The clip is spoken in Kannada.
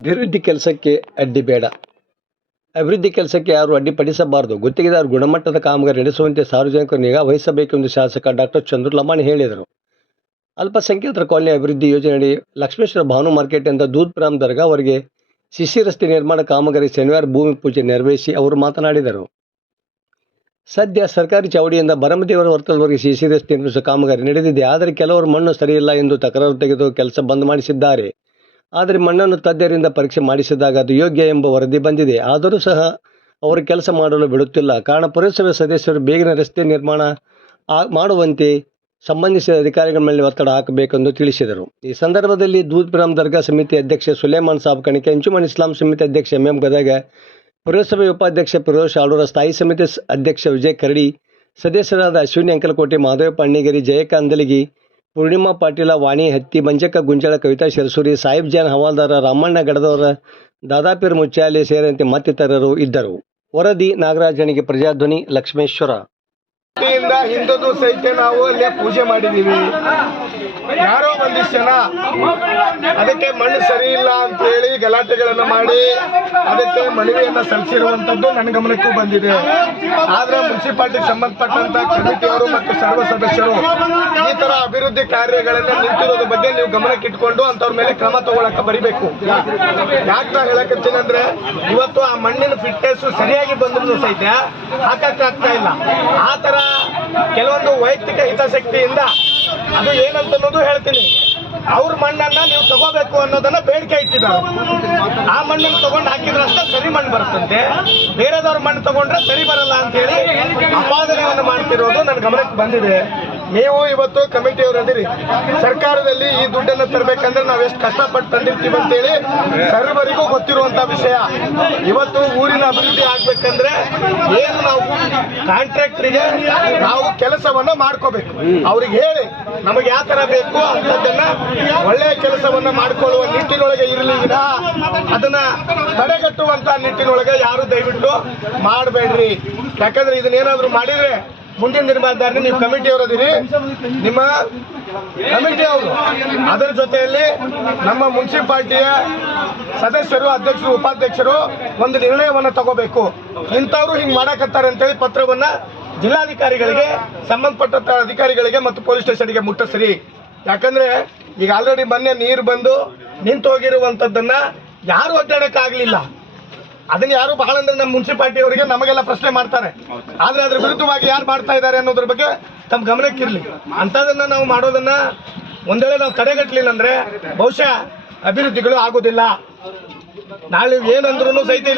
ಅಭಿವೃದ್ಧಿ ಕೆಲಸಕ್ಕೆ ಅಡ್ಡಿ ಬೇಡ. ಅಭಿವೃದ್ಧಿ ಕೆಲಸಕ್ಕೆ ಯಾರು ಅಡ್ಡಿಪಡಿಸಬಾರದು ಗುತ್ತಿಗೆದಾರ, ಗುಣಮಟ್ಟದ ಕಾಮಗಾರಿ ನಡೆಸುವಂತೆ ಸಾರ್ವಜನಿಕರು ನಿಗಾ ವಹಿಸಬೇಕೆಂದು ಶಾಸಕ ಡಾಕ್ಟರ್ ಚಂದ್ರು ಲಮಾಣಿ ಹೇಳಿದರು. ಅಲ್ಪಸಂಖ್ಯಾತರ ಕಾಲನಿ ಅಭಿವೃದ್ಧಿ ಯೋಜನೆಯಡಿ ಲಕ್ಷ್ಮೇಶ್ವರ ಭಾನು ಮಾರ್ಕೆಟ್ನಿಂದ ದೂದ್ ದರ್ಗಾ ದರ್ಗಾವರೆಗೆ ಸಿಸಿ ರಸ್ತೆ ನಿರ್ಮಾಣ ಕಾಮಗಾರಿ ಶನಿವಾರ ಭೂಮಿ ಪೂಜೆ ನೆರವೇರಿಸಿ ಅವರು ಮಾತನಾಡಿದರು. ಸದ್ಯ ಸರ್ಕಾರಿ ಚಾವಡಿಯಿಂದ ಬರಮದೇವರ ವರ್ತಲ್ವರೆಗೆ ಸಿಸಿ ರಸ್ತೆ ನಿರ್ಮಿಸುವ ಕಾಮಗಾರಿ ನಡೆದಿದೆ. ಆದರೆ ಕೆಲವರು ಮಣ್ಣು ಸರಿಯಿಲ್ಲ ಎಂದು ತಕರಾರು ತೆಗೆದು ಕೆಲಸ ಬಂದ್ ಮಾಡಿಸಿದ್ದಾರೆ. ಆದರೆ ಮಣ್ಣನ್ನು ತಜ್ಞರಿಂದ ಪರೀಕ್ಷೆ ಮಾಡಿಸಿದಾಗ ಅದು ಯೋಗ್ಯ ಎಂಬ ವರದಿ ಬಂದಿದೆ. ಆದರೂ ಸಹ ಅವರು ಕೆಲಸ ಮಾಡಲು ಬಿಡುತ್ತಿಲ್ಲ. ಕಾರಣ ಪುರಸಭೆ ಸದಸ್ಯರು ಬೇಗನೆ ರಸ್ತೆ ನಿರ್ಮಾಣ ಮಾಡುವಂತೆ ಸಂಬಂಧಿಸಿದ ಅಧಿಕಾರಿಗಳ ಮೇಲೆ ಒತ್ತಡ ಹಾಕಬೇಕೆಂದು ತಿಳಿಸಿದರು. ಈ ಸಂದರ್ಭದಲ್ಲಿ ದೂದ್ ಪ್ರಾಮ್ ದರ್ಗಾ ಸಮಿತಿ ಅಧ್ಯಕ್ಷ ಸುಲೇಮಾನ್ ಸಾಬ್, ಕಣಿಕೆ ಅಂಜುಮನ್ ಇಸ್ಲಾಂ ಸಮಿತಿ ಅಧ್ಯಕ್ಷ ಎಂ ಎಂ ಗದಗ, ಪುರಸಭೆ ಉಪಾಧ್ಯಕ್ಷ ಫಿರೋಜ್ ಆಳೂರ ಸ್ಥಾಯಿ ಸಮಿತಿ ಅಧ್ಯಕ್ಷ ವಿಜಯ್ ಕರಡಿ, ಸದಸ್ಯರಾದ ಅಶ್ವಿನಿ ಅಂಕಲಕೋಟೆ ಮಾಧವ ಅಣ್ಣಿಗೇರಿ ಜಯಕ ಅಂದಲಿಗಿ ಪೂರ್ಣಿಮಾ ಪಾಟೀಲ ವಾಣಿ ಹತ್ತಿ ಮಂಜಕ್ಕ ಗುಂಜಾಳ ಕವಿತಾ ಶಿರಸೂರಿ ಸಾಹಿಬ್ ಜಾನ್ ಹವಾಲ್ದಾರ ರಾಮಣ್ಣ ಗಡದವರ ದಾದಾಪೀರ್ ಮುಚ್ಚಾಲೆ ಸೇರಿದಂತೆ ಮತ್ತಿತರರು ಇದ್ದರು. ವರದಿ ನಾಗರಾಜನಿಗೆ ಪ್ರಜಾಧ್ವನಿ ಲಕ್ಷ್ಮೇಶ್ವರ. ಹಿಂದೂ ಸಹಿತ ನಾವು ಅಲ್ಲೇ ಪೂಜೆ ಮಾಡಿದೀವಿ ಯಾರೋ ಒಂದಿಷ್ಟು ಜನ ಅದಕ್ಕೆ ಮಣ್ಣು ಸರಿ ಇಲ್ಲ ಅಂತ ಹೇಳಿ ಗಲಾಟೆಗಳನ್ನು ಮಾಡಿ ಅದಕ್ಕೆ ಮನವಿಯನ್ನ ಸಲ್ಲಿಸಿರುವಂತದ್ದು ನನ್ನ ಗಮನಕ್ಕೂ ಬಂದಿದೆ. ಆದ್ರೆ ಮುನ್ಸಿಪಾಲ್ಟಿ ಸಂಬಂಧಪಟ್ಟಂತ ಕಮಿಟಿಯವರು ಮತ್ತು ಸರ್ವ ಸದಸ್ಯರು ಈ ತರ ಅಭಿವೃದ್ಧಿ ಕಾರ್ಯಗಳನ್ನ ನಿಂತಿರೋದ್ರ ಬಗ್ಗೆ ನೀವು ಗಮನಕ್ಕೆ ಇಟ್ಕೊಂಡು ಅಂತವ್ರ ಮೇಲೆ ಕ್ರಮ ತಗೊಳಕ ಬರಿಬೇಕು. ಯಾಕೆ ನಾ ಹೇಳಕತ್ತೀನಿ ಅಂದ್ರೆ ಇವತ್ತು ಆ ಮಣ್ಣಿನ ಫಿಟ್ನೆಸ್ ಸರಿಯಾಗಿ ಬಂದ್ರು ಸಹಿತ ಹಾಕಕ್ಕೆ ಆಗ್ತಾ ಇಲ್ಲ. ಆ ತರ ಕೆಲವೊಂದು ವೈಯಕ್ತಿಕ ಹಿತಾಸಕ್ತಿಯಿಂದ ಅದು ಏನಂತ ಅನ್ನೋದು ಹೇಳ್ತೀನಿ. ಅವ್ರ ಮಣ್ಣನ್ನ ನೀವು ತಗೋಬೇಕು ಅನ್ನೋದನ್ನ ಬೇಡಿಕೆ ಇಟ್ಟಿದ್ದಾರೆ. ಆ ಮಣ್ಣನ್ನು ತಗೊಂಡು ಹಾಕಿದ್ರೆ ಅಷ್ಟೇ ಸರಿ ಮಣ್ಣು ಬರುತ್ತಂತೆ. ಬೇರೆದವ್ರ ಮಣ್ಣು ತಗೊಂಡ್ರೆ ಸರಿ ಬರಲ್ಲ ಅಂತ ಹೇಳಿ ಅಪಾದನೆಯನ್ನು ಮಾಡ್ತಿರೋದು ನನ್ನ ಗಮನಕ್ಕೆ ಬಂದಿದೆ. ನೀವು ಇವತ್ತು ಕಮಿಟಿಯವರು ಅದಿರಿ ಸರ್ಕಾರದಲ್ಲಿ ಈ ದುಡ್ಡನ್ನು ತರಬೇಕಂದ್ರೆ ನಾವು ಎಷ್ಟು ಕಷ್ಟಪಟ್ಟು ತಂದಿರ್ತೀವಿ ಅಂತೇಳಿ ಸರ್ವರಿಗೂ ಗೊತ್ತಿರುವಂತ ವಿಷಯ. ಇವತ್ತು ಊರಿನ ಅಭಿವೃದ್ಧಿ ಆಗ್ಬೇಕಂದ್ರೆ ಏನು ನಾವು ಕಾಂಟ್ರಾಕ್ಟ್ರಿಗೆ ನಾವು ಕೆಲಸವನ್ನ ಮಾಡ್ಕೋಬೇಕು. ಅವ್ರಿಗೆ ಹೇಳಿ ನಮಗೆ ಯಾವ ತರ ಬೇಕು ಅಂತದನ್ನ ಒಳ್ಳೆಯ ಕೆಲಸವನ್ನ ಮಾಡ್ಕೊಳ್ಳುವ ನಿಟ್ಟಿನೊಳಗೆ ಇರಲಿ ಅದನ್ನ ತಡೆಗಟ್ಟುವಂತ ನಿಟ್ಟಿನೊಳಗೆ ಯಾರು ದಯವಿಟ್ಟು ಮಾಡಬೇಡ್ರಿ. ಯಾಕಂದ್ರೆ ಇದನ್ನೇನಾದ್ರೂ ಮಾಡಿದ್ರೆ ಮುಂದಿನ ದಿನಮಾನದಲ್ಲಿ ನೀವು ಕಮಿಟಿ ಅವರದಿರಿ ನಿಮ್ಮ ಕಮಿಟಿ ಅವರು. ಅದರ ಜೊತೆಯಲ್ಲಿ ನಮ್ಮ ಮುನ್ಸಿಪಾಲ್ಟಿಯ ಸದಸ್ಯರು, ಅಧ್ಯಕ್ಷರು, ಉಪಾಧ್ಯಕ್ಷರು ಒಂದು ನಿರ್ಣಯವನ್ನು ತಗೋಬೇಕು. ಇಂಥವ್ರು ಹಿಂಗೆ ಮಾಡಕತ್ತಾರೆ ಅಂತೇಳಿ ಪತ್ರವನ್ನ ಜಿಲ್ಲಾಧಿಕಾರಿಗಳಿಗೆ ಸಂಬಂಧಪಟ್ಟ ಅಧಿಕಾರಿಗಳಿಗೆ ಮತ್ತು ಪೊಲೀಸ್ ಸ್ಟೇಷನ್ಗೆ ಮುಟ್ಟಿಸ್ರಿ. ಯಾಕಂದ್ರೆ ಈಗ ಆಲ್ರೆಡಿ ಮೊನ್ನೆ ನೀರು ಬಂದು ನಿಂತು ಹೋಗಿರುವಂಥದ್ದನ್ನು ಯಾರು ಒದ್ದಾಡಕ್ಕಾಗಲಿಲ್ಲ ಅದನ್ನ ಯಾರು ಬಹಳ ಅಂದ್ರೆ ನಮ್ಮ ಮುನ್ಸಿಪಾಲ್ಟಿ ಅವರಿಗೆ ನಮಗೆಲ್ಲ ಪ್ರಶ್ನೆ ಮಾಡ್ತಾರೆ. ಆದ್ರೆ ಅದ್ರ ವಿರುದ್ಧವಾಗಿ ಯಾರು ಮಾಡ್ತಾ ಇದ್ದಾರೆ ಅನ್ನೋದ್ರ ಬಗ್ಗೆ ತಮ್ಮ ಗಮನಕ್ಕಿರ್ಲಿ. ಅಂತದನ್ನ ನಾವು ಮಾಡೋದನ್ನ ಒಂದೇಳೆ ನಾವು ತಡೆಗಟ್ಟಲಿಲ್ಲ ಅಂದ್ರೆ ಬಹುಶಃ ಅಭಿವೃದ್ಧಿಗಳು ಆಗೋದಿಲ್ಲ. ನಾಳೆ ಏನಂದ್ರೂ ಸಹಿತ